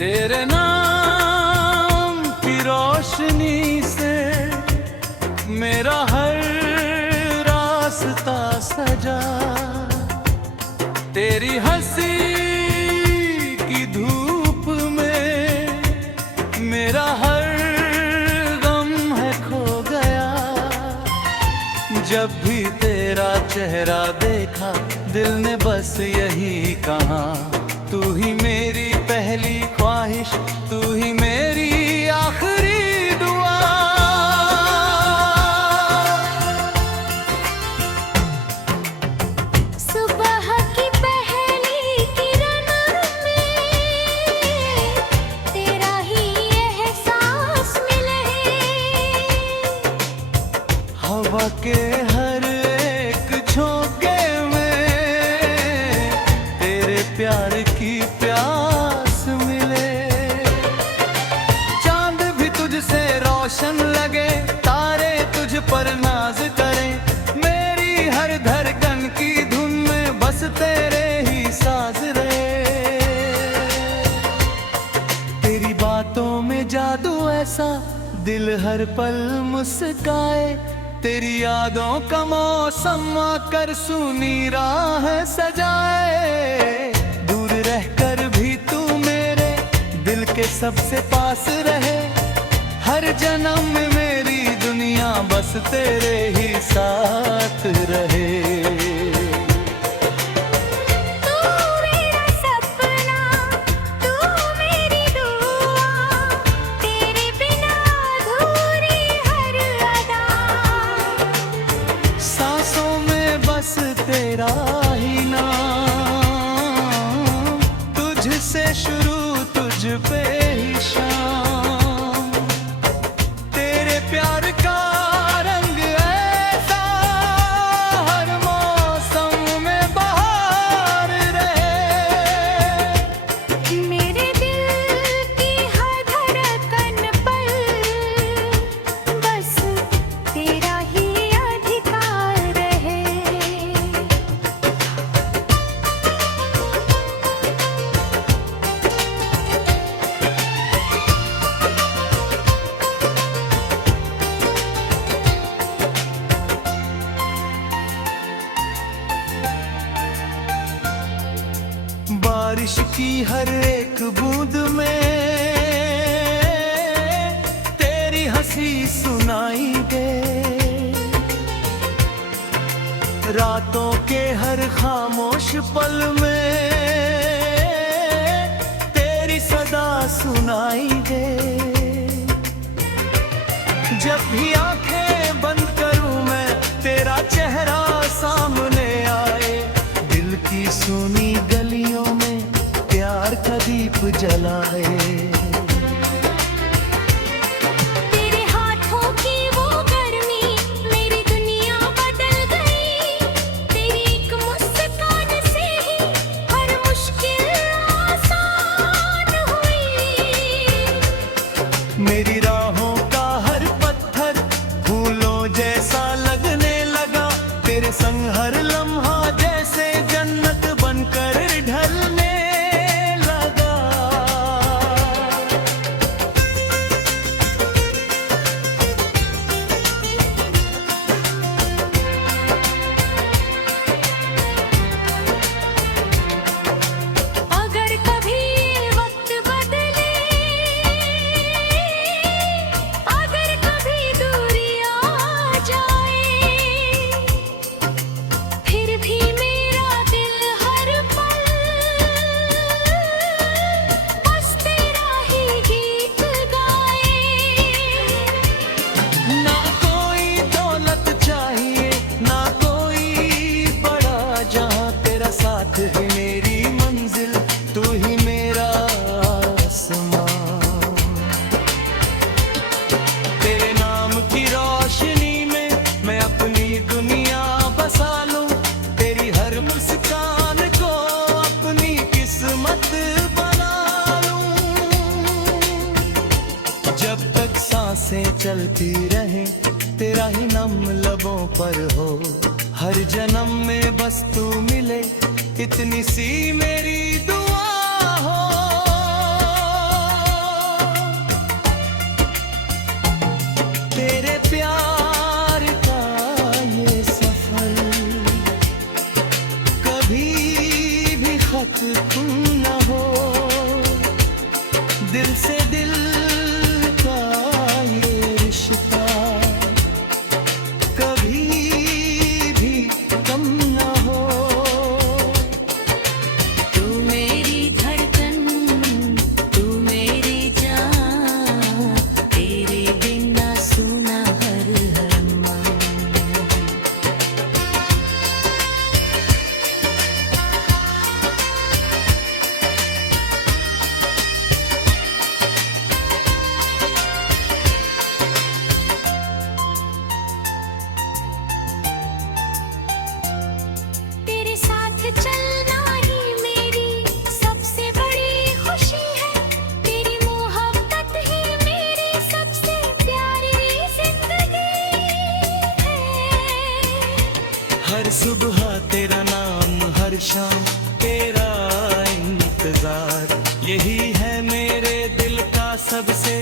तेरे नाम की रोशनी से मेरा हर रास्ता सजा, तेरी हंसी की धूप में मेरा हर गम है खो गया। जब भी तेरा चेहरा देखा दिल ने बस यही कहा, तू ही मेरी पहली ख्वाहिश, तू ही मेरी आखिरी दुआ। सुबह की पहली किरण में तेरा ही एहसास मिले, हवा के हर एक झोंके में तेरे प्यार की प्यास मिले। चांद भी तुझसे रोशन लगे, तारे तुझ पर नाज करें, मेरी हर धड़कन की धुन में बस तेरे ही साज रहे। तेरी बातों में जादू ऐसा दिल हर पल मुस्काए, तेरी यादों का मौसम आकर सुनी राह सजाए। दूर रहकर भी तू मेरे दिल के सबसे पास रहे, हर जन्म में मेरी दुनिया बस तेरे ही साथ रहे। तेरा ही नाम, तुझसे शुरू तुझ पे ही शाम, तेरे प्यार का रंग ऐसा हर मौसम में बहार रहे। मेरे दिल की हर धड़कन पर बस तेरा ही अधिकार रहे। बारिश की हर एक बूंद में तेरी हंसी सुनाई दे, रातों के हर खामोश पल में तेरी सदा सुनाई दे। जब भी आंखें बंद करूं मैं तेरा चेहरा सामने आए, दिल की सुनी गलियों में प्यार का दीप जलाए। तेरे हाथों की वो गर्मी मेरी दुनिया बदल गई, तेरी एक मुस्कान से ही हर मुश्किल आसान हुई। मेरी राहों का हर पत्थर फूलों जैसा लगने लगा, तेरे संग हर लम्हा जैसे जन्नत बनकर ढलने लगा। अगर कभी वक्त बदले, अगर कभी दूरी आ जाए, फिर भी मेरा दिल हर पल बस तेरा ही गीत गाए। ना कोई दौलत चाहिए ना कोई बड़ा जहां, तेरा साथ है मेरी मंजिल, तू ही मेरा आसमां। तेरे नाम की रोशनी में मैं अपनी दुनिया बसा लूं, तेरी हर मुस्कान को अपनी किस्मत बना लूं। जब तक सांसें चलती रहें तेरा ही नम लबों पर हो, हर जन्म में बस तू मिले इतनी सी मेरी दुआ हो। दिल से दिल का ये रिश्ता कभी भी कम न हो। तू मेरी धड़कन, तू मेरी जान, तेरे बिना सुना हर मन। तेरे साथ चलना ही मेरी सबसे बड़ी खुशी है, तेरी मोहब्बत ही मेरी सबसे प्यारी जिंदगी है। हर सुबह तेरा नाम, हर शाम तेरा इंतजार, यही है मेरे दिल का सबसे